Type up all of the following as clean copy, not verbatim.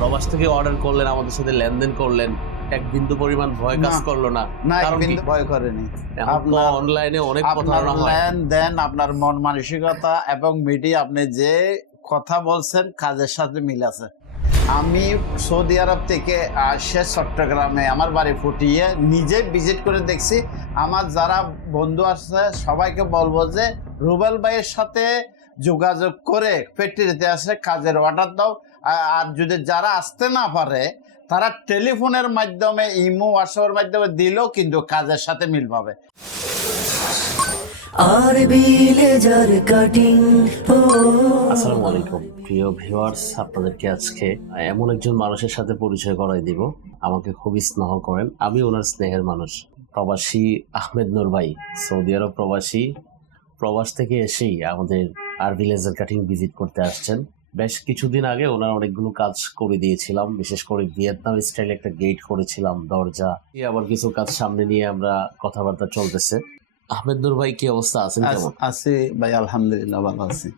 প্রবাস থেকে অর্ডার করলেন, আমাদের সাথে লেনদেন করলেন, এক বিন্দু পরিমাণ ভয় কাজ করলো না? না, কারণ কি? কিন্তু ভয় করেনি। এখন তো অনলাইনে অনেক আপনার প্রতারণা হয়। লেনদেন, আপনার মন মানসিকতা এবং মিডিয়া, আপনি যে কথা বলছেন কাজের সাথে মিল আছে। আমি সৌদি আরব থেকে আসে চট্টগ্রামে আমার বাড়ি ফুটিয়ে নিজে ভিজিট করে দেখছি। আমার যারা বন্ধু আছে সবাইকে বলবো যে রুবেল ভাইয়ের সাথে যোগাযোগ করে ফ্যাক্টরিতে আসে কাজের অর্ডার দাও। আর যদি যারা আসতে না পারে তারা টেলিফোনের মাধ্যমে, ইমো, হোয়াটসঅ্যাপের মাধ্যমে দিলেও কিন্তু কাজের সাথে মিল পাবে। আসসালামু আলাইকুম প্রিয় ভিউয়ার্স, আপনাদেরকে আজকে এমন একজন মানুষের সাথে পরিচয় করাই দিব, আমাকে খুবই স্নেহ করেন। আমি ওনার স্নেহের মানুষ, প্রবাসী আহমেদ নূর ভাই। সৌদি আরব প্রবাসী, প্রবাস থেকে এসেই আমাদের আরবি লেজার কাটিং ভিজিট করতে আসছেন। বেশ কিছুদিন আগে ওনার অনেকগুলো কাজ করে দিয়েছিলাম, বিশেষ করে ভিয়েতনাম স্টাইলে একটা গেট করেছিলাম, দরজা, আবার কিছু কাজ সামনে নিয়ে আমরা কথাবার্তা চলতেছে। আহমেদ নূর ভাই, কি অবস্থা, আছেন কেমন? আছি ভাই, আলহামদুলিল্লাহ ভালো আছি।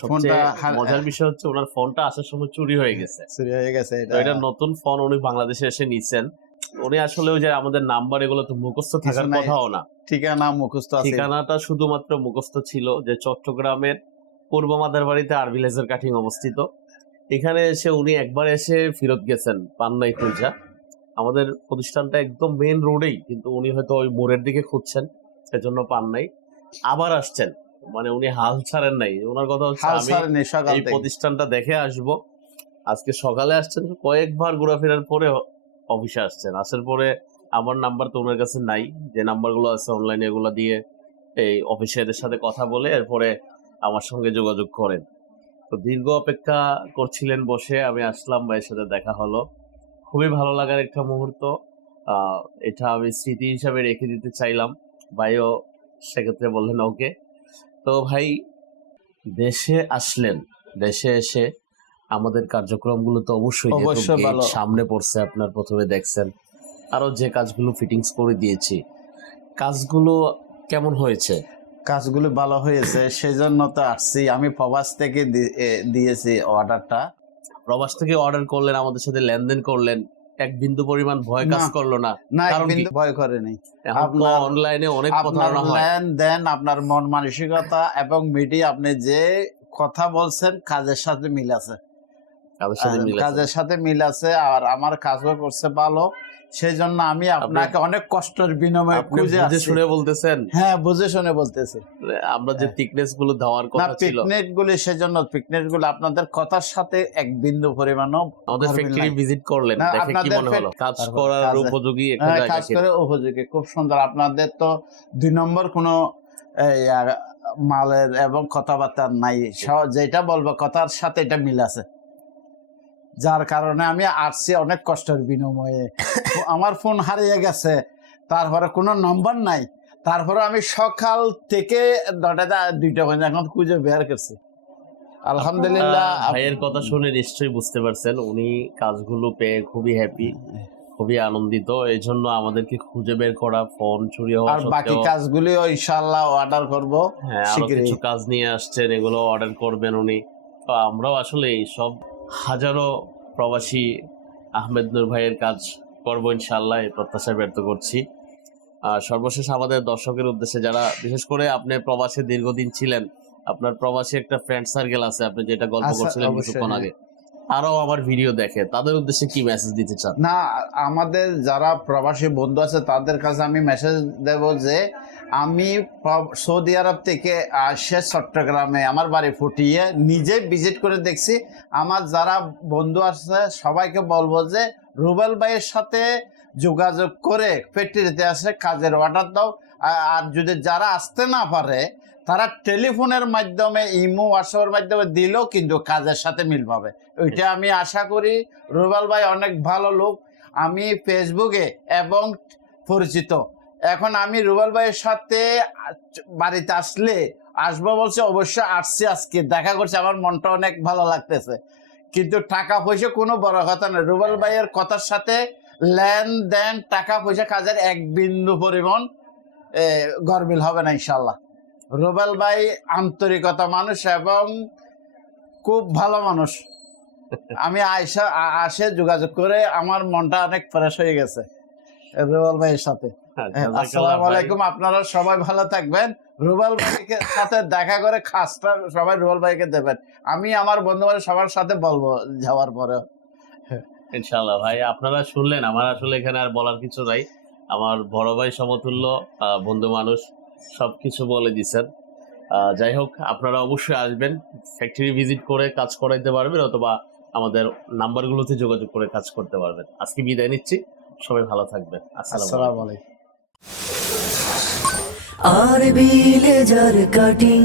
সবচেয়ে মজার বিষয় হচ্ছে ওনার ফোনটা আসার সময় চুরি হয়ে গেছে। চুরি হয়ে গেছে, এটা নতুন ফোন, উনি বাংলাদেশে এসে নিছেন। উনি আসলে ওই যে আমাদের নাম্বার এগুলো তো মুখস্থ থাকার কথাও না, ঠিকানা মুখস্থ আছে। ঠিকানাটা শুধুমাত্র মুখস্থ ছিল যে চট্টগ্রামের পূর্ব মাদারবাড়িতে আরবি লেজার কাটিং অবস্থিত। এখানে এসে উনি একবার এসে ফেরত গেছেন, পান নাই খুঁজা। আমাদের প্রতিষ্ঠানটা একদম মেইন রোডেই, কিন্তু উনি হয়তো ওই মোড়ের দিকে খুঁজছেন, সেজন্য পান নাই। আবার আসছেন, মানে উনি হাল ছাড়েন নাই। ওনার কথা হচ্ছে আমি এই প্রতিষ্ঠানটা দেখে আসব। আজকে সকালে আসছেন, কয়েকবার ঘোরাফেরার পরে অফিসে আসছেন। আসার পরে আমার নাম্বার তো ওনার কাছে নাই, যে নাম্বারগুলো আছে অনলাইনে এগুলো দিয়ে এই অফিসে এদের সাথে কথা বলে এরপরে আমার সঙ্গে যোগাযোগ করেন। তো দীর্ঘ অপেক্ষা করছিলেন বসে, আমি আসলাম, ভাইয়ের সাথে দেখা হলো। খুবই ভালো লাগার একটা মুহূর্ত। এটা আমি স্মৃতি হিসাবে রেখে দিতে চাইলাম। ভাইও সেক্ষেত্রে বললেন ওকে। তো ভাই দেশে আসলেন, দেশে এসে আমাদের কার্যক্রমগুলো তো অবশ্যই সামনে পড়ছে, আপনার প্রথমে দেখছেন, আরো যে কাজগুলো ফিটিংস করে দিয়েছি, কাজগুলো কেমন হয়েছে? কাজগুলো ভালো হয়েছে, সেই জন্য তো আসছি। আমি প্রবাস থেকে দিয়েছি অর্ডারটা। প্রবাস থেকে অর্ডার করলেন, আমাদের সাথে লেনদেন করলেন, এক বিন্দু পরিমাণ ভয় কাজ করলো না? কারণ কি? ভয় করেনি। আপনার অনলাইনে অনেক প্রতারণা হয়। লেনদেন, আপনার মন মানসিকতা এবং মিডিয়া, আপনি যে কথা বলছেন কাজের সাথে মিল আছে। কাজের সাথে মিল আছে, আর আমার কাজও করছে ভালো। সেই জন্য আমি আপনাকে অনেক কষ্টের বিনিময়ে বুঝে শুনে বলতেছেন। হ্যাঁ, বুঝে শুনে বলতেছি। আমরা যে থিকনেস গুলো দেওয়ার কথা ছিল, পিকনেট গুলি, সেজন্য পিকনেট গুলো আপনাদের কথার সাথে এক বিন্দু পরিমাণও। আমাদের ফ্যাক্টরি ভিজিট করলেন, দেখে কি মনে হলো? কাজ করার উপযোগী একটা জায়গা, কাজ করে উপযোগী, খুব সুন্দর। আপনাদের তো 2 নম্বর কোনো মালের এবং কথাবার্তা নাই, যেটা বলবো কথার সাথে এটা মিল আছে। যার কারণে আমি আসছি অনেক কষ্টের বিনিময়ে। আমার ফোন হারিয়ে গেছে, তারপরে কোনো নম্বর নাই, তারপরে আমি সকাল থেকে 2টা পর্যন্ত এখন খুঁজে বের করছি। আলহামদুলিল্লাহ। ভাইয়ের কথা শুনে নিশ্চয়ই বুঝতে পারছেন উনি কাজগুলো পেয়ে খুবই হ্যাপি, খুবই আনন্দিত। এই জন্য আমাদেরকে খুঁজে বের করা, ফোন চুরি হওয়া আর বাকি কাজগুলিও ইনশাআল্লাহ অর্ডার করব। হ্যাঁ, আরো কিছু কাজ নিয়ে আসছেন, এগুলো অর্ডার করবেন উনি। তো আমরাও আসলে এই সব হাজারো প্রবাসী আহমেদ নূর ভাইয়ের কাজ করবো ইনশাআল্লাহ, এই প্রত্যাশা ব্যক্ত করছি। আর সর্বশেষ আমাদের দর্শকের উদ্দেশ্যে, যারা বিশেষ করে আপনি প্রবাসে দীর্ঘদিন ছিলেন, আপনার প্রবাসী একটা ফ্রেন্ড সার্কেল আছে, আপনি যেটা গল্প করছিলেন কিছুক্ষণ আগে, আরো আমার ভিডিও দেখে, তাদের উদ্দেশ্যে কি মেসেজ দিতে চান? না, আমাদের যারা প্রবাসী বন্ধু আছে তাদের কাছে আমি মেসেজ দেব যে আমি সৌদি আরব থেকে আসে চট্টগ্রামে আমার বাড়ি ফুটিয়ে নিজে ভিজিট করে দেখছি। আমার যারা বন্ধু আছে সবাইকে বলবো যে রুবেল ভাইয়ের সাথে যোগাযোগ করে ফ্যাক্টরিতে আসে কাজের অর্ডার দাও। আর যদি যারা আসতে না পারে তারা টেলিফোনের মাধ্যমে, ইমো, হোয়াটসঅ্যাপের মাধ্যমে দিলেও কিন্তু কাজের সাথে মিল পাবে। ওইটা আমি আশা করি। রুবেল ভাই অনেক ভালো লোক, আমি ফেসবুকে এবং পরিচিত। এখন আমি রুবেল ভাইয়ের সাথে বাড়িতে আসবো বলছে, অবশ্যই আসছি, আজকে দেখা করছে, আমার মনটা অনেক ভালো লাগতেছে। কিন্তু টাকা পয়সা কোনো বড় কথা না, রুবেল ভাইয়ের কথার সাথে লেনদেন, টাকা পয়সা কাজের এক বিন্দু পরিমাণ গরমিল হবে না ইনশাল্লাহ। রুবেল ভাই আন্তরিকতা মানুষ এবং খুব ভালো মানুষ। আমি আসে যোগাযোগ করে আমার মনটা অনেক ফ্রেশ হয়ে গেছে রুবেল ভাইয়ের সাথে। আসসালামু আলাইকুম, আপনারা সবাই ভালো থাকবেন। রুবেল ভাইকে সাথে দেখা করে খাসটা সবাই রুবেল ভাইকে দেবেন, আমি আমার বন্ধু বান্ধব সবার সাথে বলবো যাওয়ার পরে। ইনশাআল্লাহ ভাই, আপনারা শুনলেন, আমার আসলে এখানে আর বলার কিছু নাই। আমার বড় ভাই সমতুল্য বন্ধু মানুষ, সবকিছু বলে দিছেন। যাই হোক, আপনারা অবশ্যই আসবেন, ফ্যাক্টরি ভিজিট করে কাজ করাইতে পারবেন, অথবা আমাদের নাম্বারগুলোতে যোগাযোগ করে কাজ করতে পারবেন। আজকে বিদায় নিচ্ছি, সবাই ভালো থাকবেন। আসসালামু আলাইকুম। আরবি লেজার কাটিং